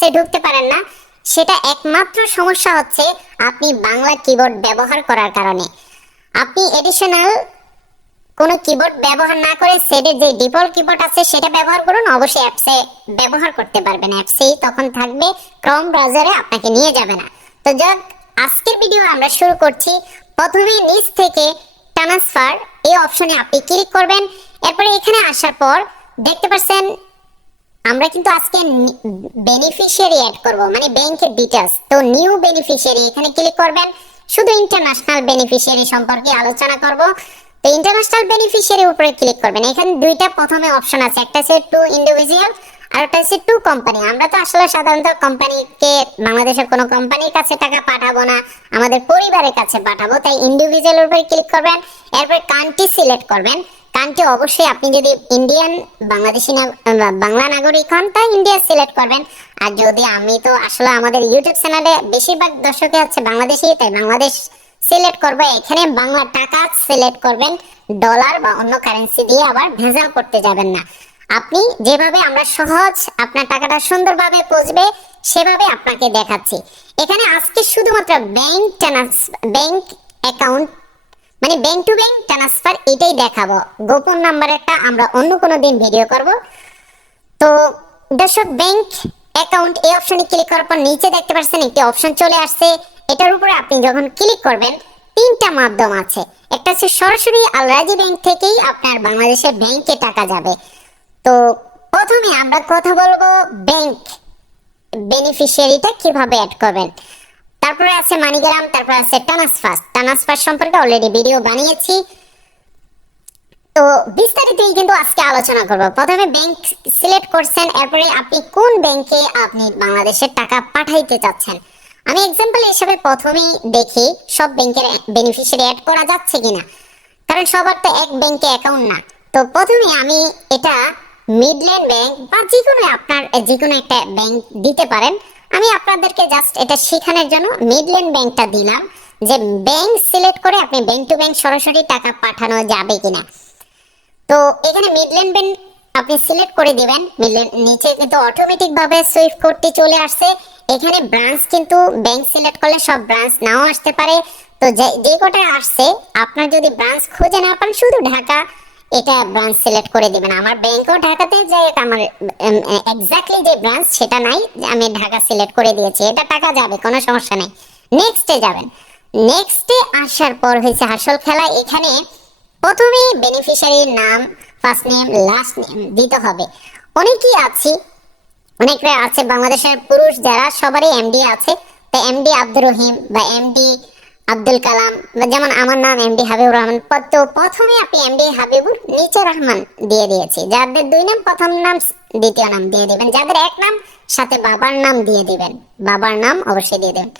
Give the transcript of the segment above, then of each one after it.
অ্যাপসে ঢুকতে পারেন না, সেটা একমাত্র সমস্যা হচ্ছে আপনি বাংলা কিবোর্ড ব্যবহার করার কারণে। আপনি এডিশনাল কোনো কিবোর্ড ব্যবহার না করে সেটের যে ডিফল্ট কিবোর্ড আছে সেটা ব্যবহার করুন, অবশ্যই অ্যাপসে ব্যবহার করতে পারবেন। অ্যাপসেই তখন থাকবে, ক্রোম ব্রাউজারে আপনাকে নিয়ে যাবে না। তো যাক, আজকের ভিডিও আমরা শুরু করছি। প্রথমে নিচ থেকে ট্রান্সফার এই অপশনে আপনি ক্লিক করবেন। এরপরে এখানে আসার পর দেখতে পাচ্ছেন আমরা কিন্তু আজকে বেনিফিশিয়ারি অ্যাড করব, মানে ব্যাংকের ডিটেইলস। তো নিউ বেনিফিশিয়ারি এখানে ক্লিক করবেন। শুধু ইন্টারন্যাশনাল বেনিফিশিয়ারি সম্পর্কে আলোচনা করব। তো ইন্টারন্যাশনাল বেনিফিশিয়ারির উপরে ক্লিক করবেন। এখানে দুইটা প্রথমে অপশন আছে, একটা হচ্ছে টু ইন্ডিভিজুয়াল আর একটা হচ্ছে টু কোম্পানি। আমরা তো আসলে সাধারণত কোম্পানিকে, বাংলাদেশের কোনো কোম্পানির কাছে টাকা পাঠাবো না, আমাদের পরিবারের কাছে পাঠাবো, তাই ইন্ডিভিজুয়ালের উপরে ক্লিক করবেন। এরপর কান্ট্রি সিলেক্ট করবেন। কান্ট্রি অবশ্যই আপনি যদি ইন্ডিয়ান বাংলাদেশি বাংলা নাগরিক হন তাই ইন্ডিয়া সিলেক্ট করবেন। আর যদি আমি তো আসলে আমাদের ইউটিউব চ্যানেলে বেশিরভাগ দর্শকই হচ্ছে বাংলাদেশি, তাই বাংলাদেশ সিলেক্ট করবে। এখানে বাংলা টাকা সিলেক্ট করবেন, ডলার বা অন্য কারেন্সি দিয়ে আবার ভেজাল করতে যাবেন না। আপনি যেভাবে আমরা সহজ আপনার টাকাটা সুন্দরভাবে পৌঁছবে সেভাবে আপনাকে দেখাচ্ছি। এখানে আজকে শুধুমাত্র ব্যাংক অ্যাকাউন্ট মানে ব্যাংক টু ব্যাংক ট্রান্সফার এটাই দেখাবো। গোপন নাম্বারেরটা আমরা অন্য কোনো দিন ভিডিও করব। তো দর্শক, ব্যাংক অ্যাকাউন্ট এই অপশনে ক্লিক করার পর নিচে দেখতে পাচ্ছেন একটি অপশন চলে আসছে। এটার উপরে আপনি যখন ক্লিক করবেন তিনটা মাধ্যম আছে। একটা হচ্ছে সরাসরি আল রাজি ব্যাংক থেকেই আপনার বাংলাদেশের ব্যাংকে টাকা যাবে। তো প্রথমে আমরা কথা বলবো ব্যাংক বেনিফিশিয়ারিটা কিভাবে অ্যাড করবেন। তারপরে আছে মানিগ্রাম, তারপর আছে ট্রান্সফার সম্পর্কে অলরেডি ভিডিও বানিয়েছি। তো বিস্তারিত কিন্তু আজকে আলোচনা করব। প্রথমে ব্যাংক সিলেক্ট করছেন, এরপরে আপনি কোন ব্যাংকে আপনি বাংলাদেশের টাকা পাঠাইতে চাচ্ছেন। আমি এক্সাম্পল হিসেবে প্রথমেই দেখি সব ব্যাংকের বেনিফিশিয়ারি অ্যাড করা যাচ্ছে কিনা, কারণ সবার তো এক ব্যাংকে অ্যাকাউন্ট না। তো প্রথমে আমি এটা মিডল্যান্ড ব্যাংক বা যেকোনো আপনার যেকোনো একটা ব্যাংক দিতে পারেন। আমি আপনাদেরকে জাস্ট এটা শেখানোর জন্য মিডল্যান্ড ব্যাংকটা দিলাম, যে ব্যাংক সিলেক্ট করে আপনি ব্যাংক টু ব্যাংক সরাসরি টাকা পাঠানো যাবে কিনা। তো এখানে মিডল্যান্ড ব্যাংক আপনি সিলেক্ট করে দিবেন। মিডল্যান্ড নিচে কিন্তু অটোমেটিক ভাবে সুইফট কোডটি চলে আসছে। এখানে ব্রাঞ্চ কিন্তু ব্যাংক সিলেক্ট করলে সব ব্রাঞ্চ নাও আসতে পারে। তো যে কটা আসছে আপনার যদি ব্রাঞ্চ খুঁজে না পান, শুধু ঢাকা এটা ব্রাঞ্চ সিলেক্ট করে দিবেন। আমার ব্যাংকও ঢাকাতে, যে আমার এক্স্যাক্টলি যে ব্রাঞ্চ সেটা নাই, আমি ঢাকা সিলেক্ট করে দিয়েছি। এটা টাকা যাবে, কোনো সমস্যা নেই। নেক্সটে যাবেন। নেক্সটে আসার পর হয়েছে আসল খেলা। এখানে প্রথমেই বেনিফিশিয়ারির নাম, ফার্স্ট নেম, লাস্ট নেম দিতে হবে। অনেকেই আছে বাংলাদেশের পুরুষ যারা, সবারই এমডি আছে। তো এমডি আব্দুর রহিম বা এমডি আব্দুল কালাম, যেমন আমার নাম এমডি হাবিবুর রহমান। তো প্রথমে আপনি এমডি হাবিবুর নিচে রহমান দিয়ে দিয়েছি। যাদের দুই নাম প্রথম নাম দ্বিতীয় নাম দিয়ে দিবেন, যাদের এক নাম সাথে বাবার নাম দিয়ে দিবেন, বাবার নাম অবশ্যই দিয়ে দেবেন।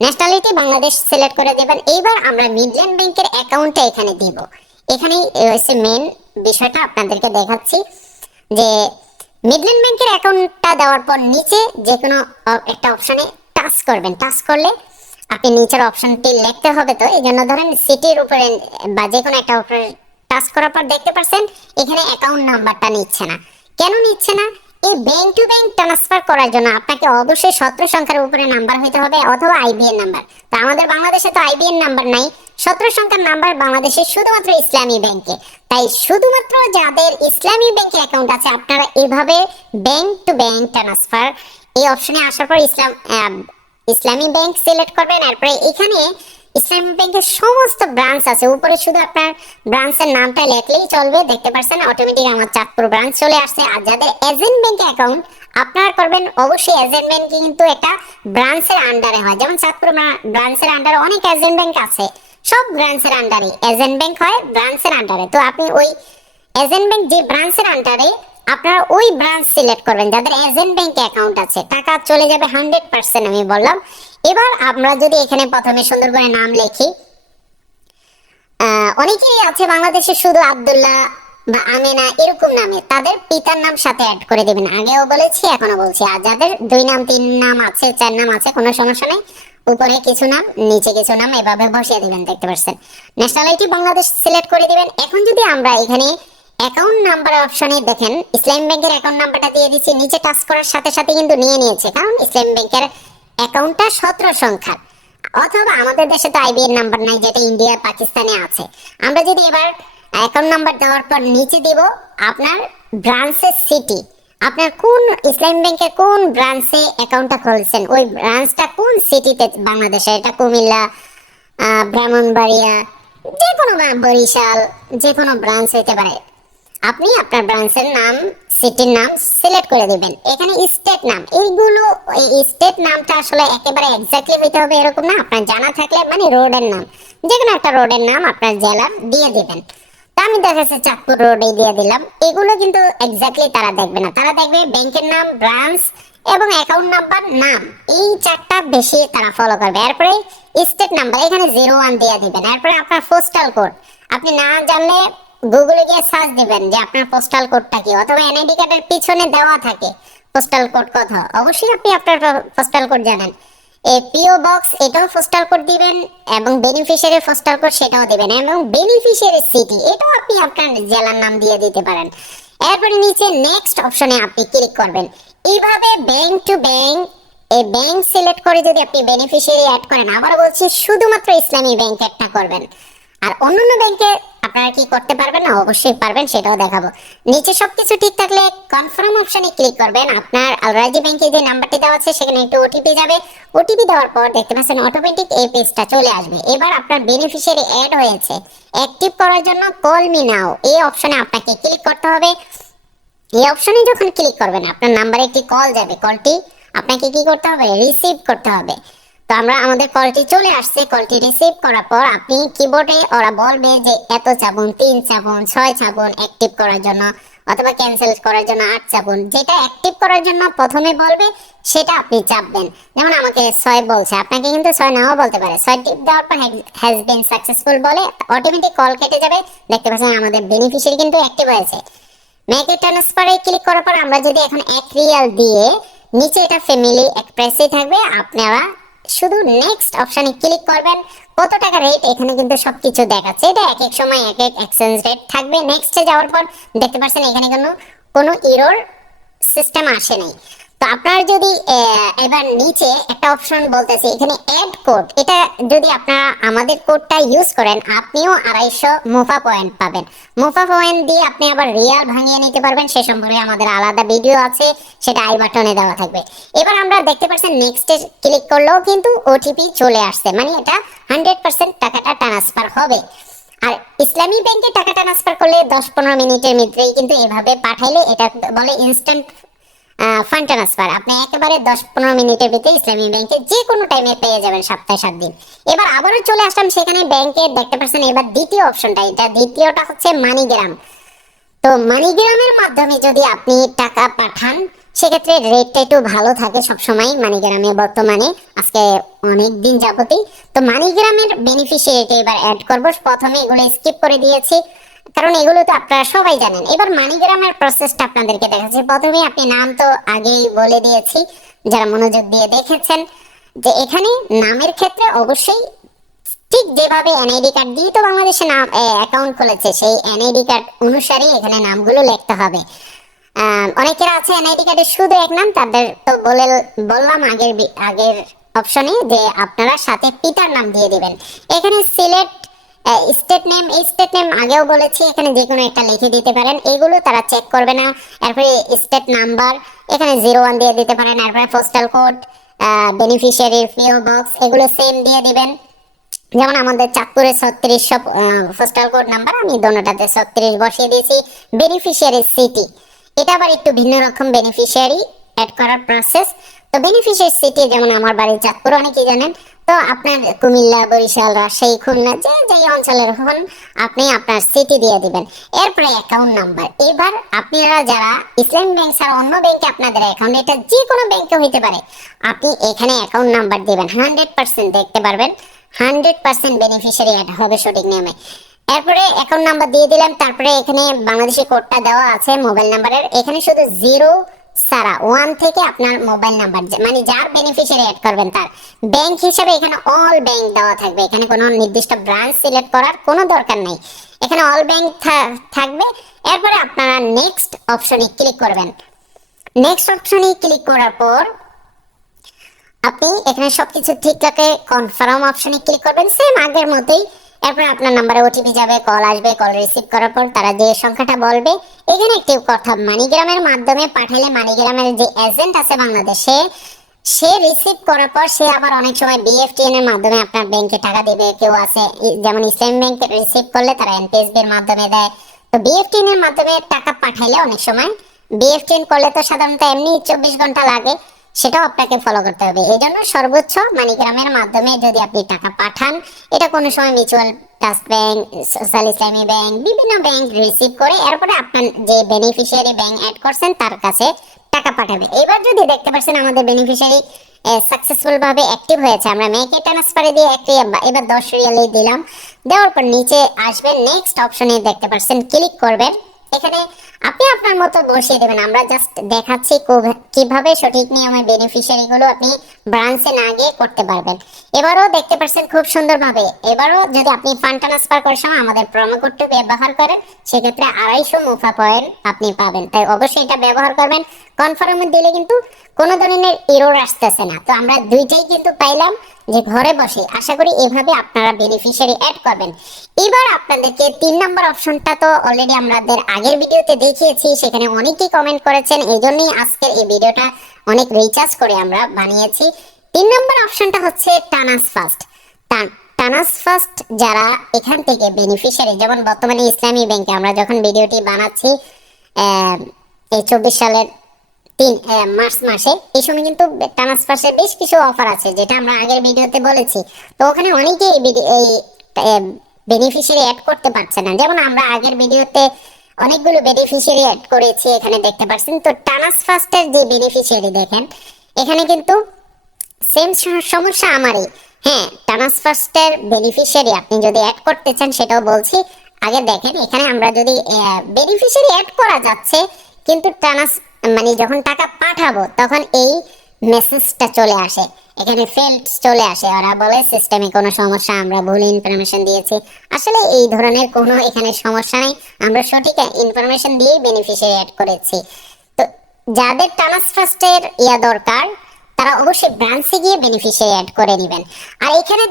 ন্যাশনালিটি বাংলাদেশ সিলেক্ট করে দেবেন। এইবার আমরা মিডল্যান্ড ব্যাংকের অ্যাকাউন্টটা এখানে দিব। এখানেই হচ্ছে মেন বিষয়টা আপনাদেরকে দেখাচ্ছি, যে মিডল্যান্ড ব্যাংকের অ্যাকাউন্টটা দেওয়ার পর নিচে যে কোনো একটা অপশনে টাচ করবেন। টাচ করলে আপনি নিচের অপশনটি লিখতে হবে। তো এই জন্য ধরেন সিটির উপরে বা যে কোনো একটা উপরে টাচ করার পর দেখতে পাচ্ছেন এখানে অ্যাকাউন্ট নাম্বারটা নিচ্ছে না। কেন নিচ্ছে না? এই ব্যাংক টু ব্যাংক ট্রান্সফার করার জন্য আপনাকে অবশ্যই 17 সংখ্যার উপরে নাম্বার হইতে হবে, অথবা আইবিএন নাম্বার। তো আমাদের বাংলাদেশে তো আইবিএন নাম্বার নাই, 17 সংখ্যার নাম্বার বাংলাদেশে শুধুমাত্র ইসলামী ব্যাংকে। তাই শুধুমাত্র যাদের ইসলামী ব্যাংকে অ্যাকাউন্ট আছে আপনারা এভাবে ব্যাংক টু ব্যাংক ট্রান্সফার এই অপশনে আসার পর ইসলামী ব্যাংক সিলেক্ট করবেন। এরপরে এখানে ইসলামী ব্যাংকের সমস্ত ব্রাঞ্চ আছে, উপরে শুধু আপনার ব্রাঞ্চের নামটা লিখলেই চলবে। দেখতে পাচ্ছেন অটোমেটিক আমার চাঁদপুর ব্রাঞ্চ চলে আসছে। আর যাদের এজেন্ট ব্যাংকে অ্যাকাউন্ট আপনারা করবেন, অবশ্যই এজেন্ট ব্যাংক কিন্তু একটা ব্রাঞ্চের আন্ডারে হয়। যেমন চাঁদপুর ব্রাঞ্চের আন্ডারে অনেক এজেন্ট ব্যাংক আছে, সব ব্রাঞ্চের আন্ডারে এজেন্ট ব্যাংক হয়, ব্রাঞ্চের আন্ডারে। তো আপনি ওই এজেন্ট ব্যাংক যে ব্রাঞ্চের আন্ডারে আপনারা ওই ব্রাঞ্চ সিলেক্ট করবেন যাদের এজেন্ট ব্যাংকে অ্যাকাউন্ট আছে, টাকা চলে যাবে 100%। আমি বললাম। এবার আমরা যদি এখানে প্রথমে সুন্দর করে নাম লিখি, অনেকেই আছে বাংলাদেশে শুধু আব্দুল্লাহ বা আমেনা এরকম নামে, তাদের পিতার নাম সাথে অ্যাড করে দিবেন। আগেও বলেছি, এখনো বলছি। আর যাদের 2 নাম 3 নাম আছে, 4 নাম আছে, কোনো সমস্যা নেই। উপরে কিছু নাম নিচে কিছু নাম এভাবে বসিয়ে দিবেন। দেখতে পাচ্ছেন ন্যাশনালিটি বাংলাদেশ সিলেক্ট করে দিবেন। এখন যদি আমরা এখানে অ্যাকাউন্ট নাম্বার অপশনে দেখেন ইসলামী ব্যাংকের অ্যাকাউন্ট নাম্বারটা দিয়ে দিচ্ছি, নিচে টাচ করার সাথে সাথে কিন্তু নিয়ে নিয়েছে, কারণ ইসলামী ব্যাংকের অ্যাকাউন্টটা 17 সংখ্যার। অথবা আমাদের দেশে তো আইবিএন নাম্বার নাই, যেটা ইন্ডিয়া পাকিস্তানে আছে। আমরা যদি এবার অ্যাকাউন্ট নাম্বার দেওয়ার পর নিচে দিব আপনার ব্রাঞ্চের সিটি, আপনার কোন ইসলামী ব্যাংকের কোন ব্রাঞ্চে অ্যাকাউন্টটা খুলছেন, ওই ব্রাঞ্চটা কোন সিটিতে বাংলাদেশে, এটা কুমিল্লা, ব্রাহ্মণবাড়িয়া, যে কোনো বরিশাল, যে কোনো ব্রাঞ্চ হতে পারে। আপনি আপনার ব্রাঞ্চের নাম, সিটির নাম সিলেক্ট করে দিবেন। এখানে স্টেট নাম, এইগুলো এই স্টেট নামটা আসলে একেবারে এক্স্যাক্টলি হইতে হবে এরকম না, আপনার জানা থাকলে মানে রোডের নাম, যে কোনো একটা রোডের নাম আপনার জেলার দিয়ে দিবেন। তা আমি দেখা যাচ্ছে চাঁদপুর রোডে দিয়ে দিলাম। এগুলো কিন্তু এক্স্যাক্টলি তারা দেখবে না, তারা দেখবে ব্যাংকের নাম, ব্রাঞ্চ এবং অ্যাকাউন্ট নাম্বার, নাম, এই চারটা বেশি তারা ফলো করবে। এরপরে স্টেট নাম্বার এখানে 01 দিয়ে দিবেন। এরপরে আপনার পোস্টাল কোড, আপনি না জানলে গুগলে গিয়ে সার্চ দিবেন যে আপনার পোস্টাল কোডটা কি, অথবা এনআইডি কার্ডের পিছনে দেওয়া থাকে পোস্টাল কোড কত, অবশ্যই আপনি আপনার পোস্টাল কোড জানেন। এই পিও বক্স এটাও পোস্টাল কোড দিবেন, এবং বেনিফিশিয়ারি পোস্টাল কোড সেটাও দিবেন, এবং বেনিফিশিয়ারি সিটি এটাও আপনি আপনার জেলার নাম দিয়ে দিতে পারেন। এরপরে নিচে নেক্সট অপশনে আপনি ক্লিক করবেন। এইভাবে ব্যাংক টু ব্যাংক এই ব্যাংক সিলেক্ট করে যদি আপনি বেনিফিশিয়ারি অ্যাড করেন, আবার বলছি শুধুমাত্র ইসলামী ব্যাংক একটা করবেন, আর অন্যান্য ব্যাংকে আপনারা কি করতে পারবেন না, অবশ্যই পারবেন, সেটাও দেখাবো। নিচে সবকিছু ঠিক থাকলে কনফার্ম অপশনে ক্লিক করবেন। আপনার আলরাজি ব্যাংকে যে নাম্বারটি দেওয়া আছে সেখানে একটু ওটিপি যাবে, ওটিপি দেওয়ার পর দেখতে পাচ্ছেন অটোমেটিক এই পেজটা চলে আসবে। এবার আপনার বেনিফিশিয়ারি অ্যাড হয়েছে, অ্যাক্টিভ করার জন্য কল মি নাও এই অপশনে আপনাকে ক্লিক করতে হবে। এই অপশনে যখন ক্লিক করবেন আপনার নাম্বারে একটি কল যাবে, কলটি আপনাকে কি করতে হবে, রিসিভ করতে হবে। তো আমরা আমাদের কলটি চলে আসছে, কলটি রিসিভ করার পর আপনি কিবোর্ডে ওরা বলবে যে এত চাপুন, 3 চাপুন, 6 চাপুন অ্যাক্টিভ করার জন্য, অথবা ক্যান্সেল করার জন্য 8 চাপুন। যেটা অ্যাক্টিভ করার জন্য প্রথমে বলবে সেটা আপনি চাপবেন। যেমন আমাকে 6 বলছে, আপনাকে কিন্তু 6 নাও বলতে পারে। 6 টিপ দেওয়ার পর হ্যাজ বিন সাকসেসফুল বলে অটোমেটিক কল কেটে যাবে। দেখতে পাচ্ছেন আমাদের বেনিফিশিয়ারি কিন্তু অ্যাক্টিভ হয়েছে। মেক এ ট্রান্সফারে ক্লিক করার পর আমরা যদি এখন 1 রিয়াল দিয়ে, নিচে এটা ফ্যামিলি এক্সপ্রেসে থাকবে, আপনারা শুধু নেক্সট অপশনে ক্লিক করবেন। কত টাকা রেট এখানে কিন্তু সবকিছু দেখাচ্ছে, এটা এক এক সময় এক এক এক্সচেঞ্জ রেট থাকবে। নেক্সটে যাওয়ার পর দেখতে পাচ্ছেন এখানে কোনো এরর সিস্টেম আসে নাই। তো আপনারা যদি এবার নিচে একটা অপশন বলতেছে এখানে অ্যাড কোড, এটা যদি আপনারা আমাদের কোডটা ইউজ করেন আপনিও 250 মুফা পয়েন্ট পাবেন। মুফা পয়েন্ট দিয়ে আপনি আবার রিয়াল ভাঙিয়ে নিতে পারবেন, সে সম্পর্কে আমাদের আলাদা ভিডিও আছে, সেটা আই বাটনে দেওয়া থাকবে। এবার আমরা দেখতে পাচ্ছেন নেক্সটে ক্লিক করলেও কিন্তু ওটিপি চলে আসছে, মানে এটা 100% টাকাটা ট্রান্সফার হবে। আর ইসলামী ব্যাংকে টাকা ট্রান্সফার করলে 10-15 মিনিটের মধ্যেই কিন্তু এভাবে পাঠাইলে এটা বলে ইনস্ট্যান্ট ফান্ড ট্রান্সফার। আপনি একেবারে 10-15 মিনিটের ভিতরে ইসলামী ব্যাংকে যে কোনো টাইমে পেয়ে যাবেন, সপ্তাহে 7 দিন। এবার আবারও চলে আসলাম সেখানে ব্যাংকে, দেখতে পাচ্ছেন এবার দ্বিতীয় অপশনটা, এটা দ্বিতীয়টা হচ্ছে মানিগ্রাম। তো মানিগ্রামের মাধ্যমে যদি আপনি টাকা পাঠান সেক্ষেত্রে রেটটা একটু ভালো থাকে সবসময় মানিগ্রামে বর্তমানে, আজকে অনেক দিন যাবতই। তো মানিগ্রামের বেনিফিশিয়ারিটা এবার অ্যাড করব। প্রথমে এগুলো স্কিপ করে দিয়েছি কারণ এগুলো তো আপনারা সবাই জানেন। এবার মানিগ্রামের প্রসেসটা আপনাদেরকে দেখাচ্ছি। প্রথমে আপনি নাম তো আগেই বলে দিয়েছি, যারা মনোযোগ দিয়ে দেখেছেন, যে এখানে নামের ক্ষেত্রে অবশ্যই ঠিক যেভাবে এনআইডি কার্ড দিয়ে তো বাংলাদেশে নাম অ্যাকাউন্ট খুলেছে, সেই এনআইডি কার্ড অনুসারে এখানে নামগুলো লিখতে হবে। অনেকের আছে এনআইডি কার্ডে শুধু এক নাম, তাদের তো বললাম আগের অপশনে যে আপনারা সাথে পিতার নাম দিয়ে দিবেন। এখানে সিলেক্ট স্টেট নেম, এই স্টেট নেম আগেও বলেছি, এখানে যে কোনো একটা লিখে দিতে পারেন, এগুলো তারা চেক করবে না। এরপরে স্টেট নাম্বার এখানে 01 দিয়ে দিতে পারেন। এরপরে পোস্টাল কোড, বেনিফিশিয়ারির পিও বক্স এগুলো সেম দিয়ে দিবেন। যেমন আমাদের চাঁদপুরে 3600 পোস্টাল কোড নাম্বার, আমি দোনোটাতে 36 বসিয়ে দিয়েছি। বেনিফিশিয়ারি সিটি, এটা আবার একটু ভিন্ন রকম বেনিফিশিয়ারি অ্যাড করার প্রসেস। তো বেনিফিশিয়ারি সিটি যেমন আমার বাড়ি চাঁদপুর, অনেকেই জানেন। তো আপনার কুমিল্লা, বরিশাল, রাজশাহী, খুলনা যে অঞ্চলের হন আপনি আপনার সিটি দিয়ে দিবেন। এরপরে অ্যাকাউন্ট নাম্বার। এবার আপনারা যারা ইসলামী ব্যাংক ছাড়া অন্য ব্যাংকে আপনাদের অ্যাকাউন্ট, এটা যে কোনো ব্যাংকে হইতে পারে, আপনি এখানে অ্যাকাউন্ট নাম্বার দিবেন। 100% দেখতে পারবেন 100% বেনিফিশিয়ারি অ্যাড হবে সঠিক নিয়মে। এরপরে অ্যাকাউন্ট নাম্বার দিয়ে দিলাম। তারপরে এখানে বাংলাদেশি কোডটা দেওয়া আছে মোবাইল নাম্বারের, এখানে শুধু সারা ওয়ান থেকে আপনার মোবাইল নাম্বার, মানে যার বেনিফিশিয়ারি অ্যাড করবেন তার ব্যাংক হিসেবে এখানে অল ব্যাংক দেওয়া থাকবে। এখানে কোনো নির্দিষ্ট ব্রাঞ্চ সিলেক্ট করার কোনো দরকার নেই, এখানে অল ব্যাংক থাকবে। এরপরে আপনারা নেক্সট অপশনে ক্লিক করবেন। নেক্সট অপশনে ক্লিক করার পর আপনি এখানে সবকিছু ঠিক রাখে কনফার্ম অপশনে ক্লিক করবেন, সেম আগের মতোই। এরপর আপনার নাম্বারে ওটিপি যাবে, কল আসবে, কল রিসিভ করার পর তারা যে সংখ্যাটা বলবে, এখানে একটি কথা, মানিগ্রামের মাধ্যমে পাঠালে মানিগ্রামের যে এজেন্ট আছে বাংলাদেশে, সে রিসিভ করার পর সে আবার অনেক সময় বিএফটিএন এর মাধ্যমে আপনার ব্যাংকে টাকা দিবে। কেউ আছে যেমন ইসলামী ব্যাংকে রিসিভ করলে তারা এনপিএসবি এর মাধ্যমে দেয়। তো বিএফটিএন এর মাধ্যমে টাকা পাঠাইলে অনেক সময়, বিএফটিএন করলে তো সাধারণত এমনি 24 ঘন্টা লাগে, সেটাও আপনাকে ফলো করতে হবে। এই জন্য সর্বোচ্চ মানিগ্রামের মাধ্যমে যদি আপনি টাকা পাঠান, এটা কোনো সময় মিউচুয়াল ট্রাস্ট ব্যাংক, সোশ্যাল ইসলামী ব্যাংক, বিভিন্ন ব্যাংক রিসিভ করে এরপরে আপনার যে বেনিফিশিয়ারি ব্যাংক অ্যাড করছেন তার কাছে টাকা পাঠাবে। এবার যদি দেখতে পাচ্ছেন আমাদের বেনিফিশিয়ারি সাকসেসফুল ভাবে অ্যাক্টিভ হয়েছে, আমরা মেক এ ট্রান্সফারে দিয়ে এবার 10 রিয়ালই দিলাম। দেওয়ার পর নিচে আসবেন, নেক্সট অপশনে দেখতে পাচ্ছেন ক্লিক করবেন। এখানে আপনি আপনার মতো বসিয়ে দেবেন, আমরা জাস্ট দেখাচ্ছি কিভাবে সঠিক নিয়মে বেনিফিশিয়ারি গুলো আপনি ব্রাঞ্চে না গিয়ে করতে পারবেন। এবারও দেখতে পাচ্ছেন খুব সুন্দরভাবে। এবারও যদি আপনি ফান্ড ট্রান্সফার করার সময় আমাদের প্রোমো কোডটি ব্যবহার করেন, সেক্ষেত্রে 250 মুফা পয়েন্ট আপনি পাবেন। তাই অবশ্যই এটা ব্যবহার করবেন। কনফার্ম দিলে কিন্তু কোনো ধরনের এরর আসতেছে না। তো আমরা দুইটাই কিন্তু পাইলাম যে ঘরে বসে। আশা করি এভাবে আপনারা বেনিফিশিয়ারি অ্যাড করবেন। এবার আপনাদেরকে 3 নম্বর অপশনটা তো অলরেডি আমাদের আগের ভিডিওতে দেখিয়েছি, সেখানে অনেকেই কমেন্ট করেছেন, এই জন্যই আজকের এই ভিডিওটা অনেক রিচার্জ করে আমরা বানিয়েছি। 3 নম্বর অপশনটা হচ্ছে টানাস ফাস্ট। টানাস ফাস্ট যারা এখান থেকে বেনিফিশিয়ারি, যেমন বর্তমানে ইসলামী ব্যাংকে আমরা যখন ভিডিওটি বানাচ্ছি এই 24 সালের মার্চ মাসে, এই সময় কিন্তু ট্রান্সফারের বেশ কিছু অফার আছে, যেটা আমরা আগের ভিডিওতে বলেছি। তো ওখানে অনেকে এই বেনিফিশিয়ারি অ্যাড করতে পারছে না। যেমন আমরা আগের ভিডিওতে অনেকগুলো বেনিফিশিয়ারি অ্যাড করেছি, এখানে দেখতে পাচ্ছেন। তো ট্রান্সফারের যে বেনিফিশিয়ারি দেখেন, এখানে কিন্তু সেম সমস্যা আমারই। হ্যাঁ, ট্রান্সফারের বেনিফিশিয়ারি আপনি যদি অ্যাড করতে চান সেটাও বলছি। আগে দেখেন, এখানে আমরা যদি বেনিফিশিয়ারি অ্যাড করা যাচ্ছে, কিন্তু মানে যখন টাকা পাঠাবো তখন এই মেসেজটা চলে আসে, এখানে ফেল্ড চলে আসে। ওরা বলে সিস্টেমে কোনো সমস্যা, আমরা ভুল ইনফরমেশন দিয়েছি। আসলে এই ধরনের কোনো এখানে সমস্যা নেই, আমরা সঠিক ইনফরমেশন দিয়েই বেনিফিশিয়ারি অ্যাড করেছি। তো যাদের ট্রান্সফারের দরকার, তারা অবশ্যই ব্রাঞ্চে গিয়ে বেনিফিশিয়ারি অ্যাড করে নেবেন। আর এখানে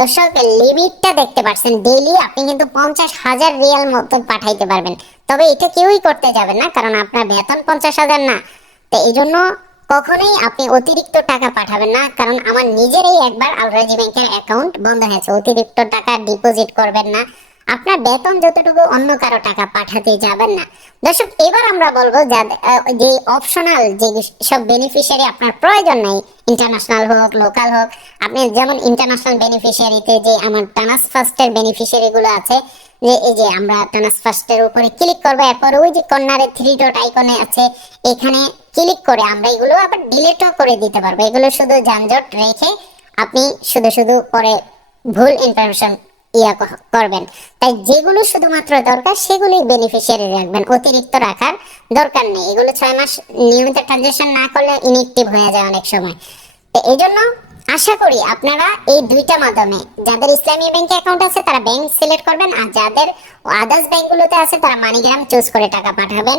দর্শক লিমিটটা দেখতে পাচ্ছেন, ডেইলি আপনি কিন্তু 50,000 রিয়াল মতো পাঠাইতে পারবেন। তবে এটা কেউই করতে যাবেন না, কারণ আপনার বেতন 50,000 না। তো এই জন্য কখনোই আপনি অতিরিক্ত টাকা পাঠাবেন না, কারণ আমার নিজেরই একবার আল রাজি ব্যাংকের অ্যাকাউন্ট বন্ধ হয়েছে। অতিরিক্ত টাকা ডিপোজিট করবেন না, আপনার বেতন যতটুকু অন্য কারো টাকা পাঠাতে যাবেন না। দর্শক, এবার আমরা বলবো যে অপশনাল যে সব বেনিফিশিয়ারি আপনার প্রয়োজন নাই, ইন্টারন্যাশনাল হোক লোকাল হোক, আপনি যেমন ইন্টারন্যাশনাল বেনিফিশিয়ারিতে যে আমার টানাস ফার্স্টের বেনিফিশিয়ারি গুলো আছে, যে এই যে আমরা টানাস ফার্স্টের উপরে ক্লিক করবো, এরপর ওই যে কর্নারে 3 ডট আইকনে আছে, এখানে ক্লিক করে আমরা এগুলো আবার ডিলিটও করে দিতে পারবো। এগুলো শুধু যানজট রেখে আপনি শুধু পরে ভুল ইনফরমেশন করবেন। তাই যেগুলো শুধুমাত্র দরকার সেগুলোই বেনিফিশিয়ারি রাখবেন, অতিরিক্ত রাখার দরকার নেই। এগুলো 6 মাস নিয়মিত ট্রানজাকশন না করলে ইনএক্টিভ হয়ে যায় অনেক সময়। তো এই জন্য আশা করি আপনারা এই দুইটা মাধ্যমে, যাদের ইসলামী ব্যাংকে অ্যাকাউন্ট আছে তারা ব্যাংক সিলেক্ট করবেন, আর যাদের আদার্স ব্যাংকগুলোতে আছে তারা মানিগ্রাম চুজ করে টাকা পাঠাবেন।